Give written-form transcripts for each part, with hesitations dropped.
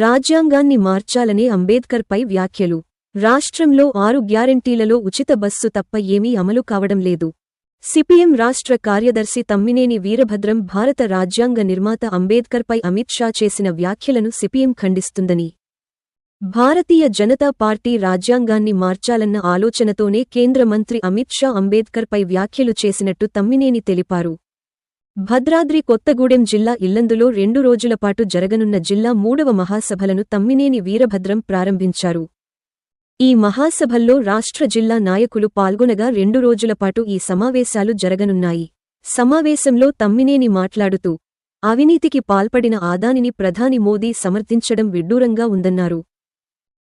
రాజ్యాంగాన్ని మార్చాలనే అంబేద్కర్పై వ్యాఖ్యలు. రాష్ట్రంలో 6 గ్యారెంటీలలో ఉచిత బస్సు తప్ప ఏమీ అమలు కావడం లేదు. సిపిఎం రాష్ట్ర కార్యదర్శి తమ్మినేని వీరభద్రం భారత రాజ్యాంగ నిర్మాత అంబేద్కర్పై అమిత్ షా చేసిన వ్యాఖ్యలను సిపిఎం ఖండిస్తుందని, భారతీయ జనతా పార్టీ రాజ్యాంగాన్ని మార్చాలన్న ఆలోచనతోనే కేంద్ర మంత్రి అమిత్ షా అంబేద్కర్పై వ్యాఖ్యలు చేసినట్టు తమ్మినేని తెలిపారు. భద్రాద్రి కొత్తగూడెం జిల్లా ఇల్లందులో 2 రోజులపాటు జరగనున్న జిల్లా 3వ మహాసభలను తమ్మినేని వీరభద్రం ప్రారంభించారు. ఈ మహాసభల్లో రాష్ట్ర జిల్లా నాయకులు పాల్గొనగా 2 రోజులపాటు ఈ సమావేశాలు జరగనున్నాయి. సమావేశంలో తమ్మినేని మాట్లాడుతూ, అవినీతికి పాల్పడిన అదానిని ప్రధాని మోదీ సమర్థించడం విడ్డూరంగా ఉందన్నారు.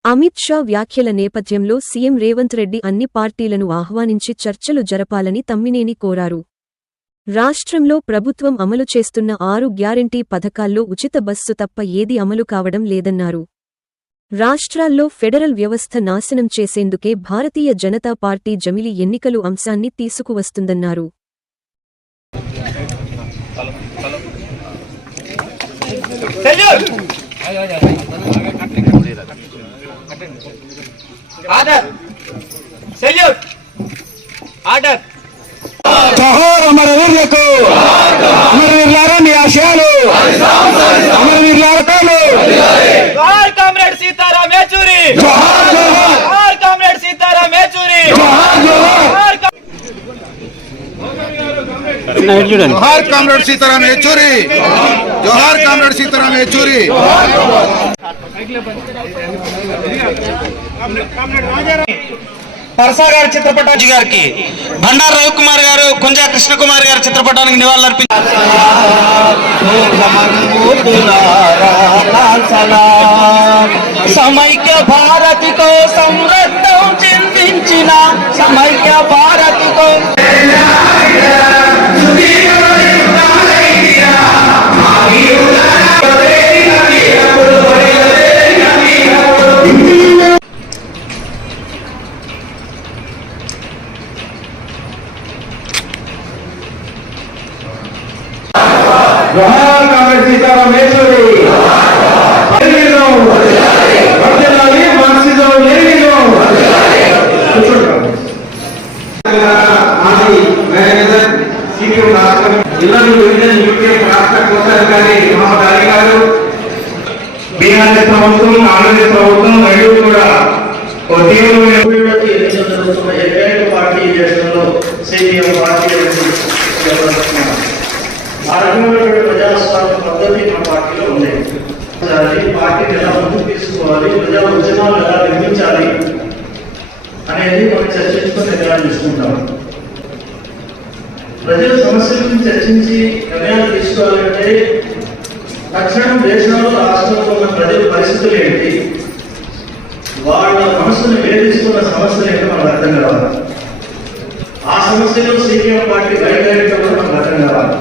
అమిత్ షా వ్యాఖ్యల నేపథ్యంలో సీఎం రేవంత్ రెడ్డి అన్ని పార్టీలను ఆహ్వానించి చర్చలు జరపాలని తమ్మినేని కోరారు. రాష్ట్రంలో ప్రభుత్వం అమలు చేస్తున్న 6 గ్యారెంటీ పథకాల్లో ఉచిత బస్సు తప్ప ఏదీ అమలు కావడం లేదన్నారు. రాష్ట్రాల్లో ఫెడరల్ వ్యవస్థ నాశనం చేసేందుకే భారతీయ జనతా పార్టీ జమిలి ఎన్నికలు అంశాన్ని తీసుకువస్తుందన్నారు. జోహార్ అమరవీరులకు, అమరవీరులారా మీ ఆశయాలు, అమరవీరులారా కాలు. జోహార్ కామ్రేడ్ సీతారాం యేచూరి, జోహార్ జోహార్, జోహార్ కామ్రేడ్ సీతారాం యేచూరి, జోహార్ జోహార్, జోహార్ కామ్రేడ్ సీతారాం యేచూరి, జోహార్ కామ్రేడ్ సీతారాం యేచూరి. పరసా గారి చిత్రపటానికి గారికి, బండారు రవికుమార్ గారు, కుంజా కృష్ణకుమార్ గారి చిత్రపటానికి నివాళులర్పించారు. సమైక్య భారతి కోసం రక్తం చిందించిన సమైక్య భారతి జోహార్ కామ్రేడ్ సీతారాం యేచూరి. వర్ధిల్లాలి మార్క్సిజం లెనినిజం. మాజీ మేనేజర్ సిపిఎం రాష్ట్ర ఇల్లందు డివిజన్ యూపీఎం రాష్ట్ర కోశాధికారి మహమ్మద్ అలీ గారు, బీఆర్ఎస్ ప్రభుత్వం, కాంగ్రెస్ ప్రభుత్వం రెండు కూడా పార్టీ దేశంలో సిపిఎం పార్టీ ఆ రకమైనటువంటి ప్రజాస్వామ్య పద్ధతి మన పార్టీలో ఉంది. పార్టీని ఎలా ముందుకు తీసుకోవాలి, ప్రజా ఉద్యమాలు ఎలా నిర్మించాలి అనేది మనం చర్చించుకొని నిర్ణయాలు తీసుకుంటాం. ప్రజల సమస్యల గురించి చర్చించి నిర్ణయాలు తీసుకోవాలంటే తక్షణం దేశంలో రాష్ట్రంలో ఉన్న ప్రజల పరిస్థితులు ఏంటి, వాళ్ళ మనసును వేధిస్తున్న సమస్యలు ఏంటో మనకు అర్థం కావాలి. ఆ సమస్యలు సిపిఎం పార్టీ బయటేయడం కూడా మనకు అర్థం కావాలి.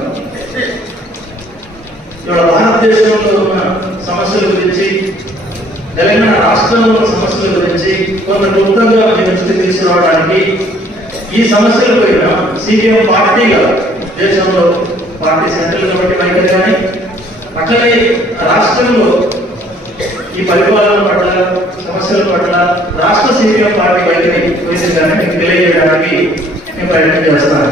ఇవాళ భారతదేశంలో ఉన్న సమస్యల గురించి, తెలంగాణ రాష్ట్రంలో ఉన్న సమస్యల గురించి కొంత క్లుప్తంగా దృష్టి తీసుకురావడానికి ఈ సమస్యల పైన సిపిఎం పార్టీగా దేశంలో పార్టీ సెంట్రల్ గవర్నమెంట్ వైఖరి కానీ, అట్లనే రాష్ట్రంలో ఈ పరిపాలన పట్ల, సమస్యల పట్ల రాష్ట్ర సిపిఎం పార్టీ వైఖరి కానీ మీకు తెలియజేయడానికి నేను ప్రయత్నం చేస్తాను.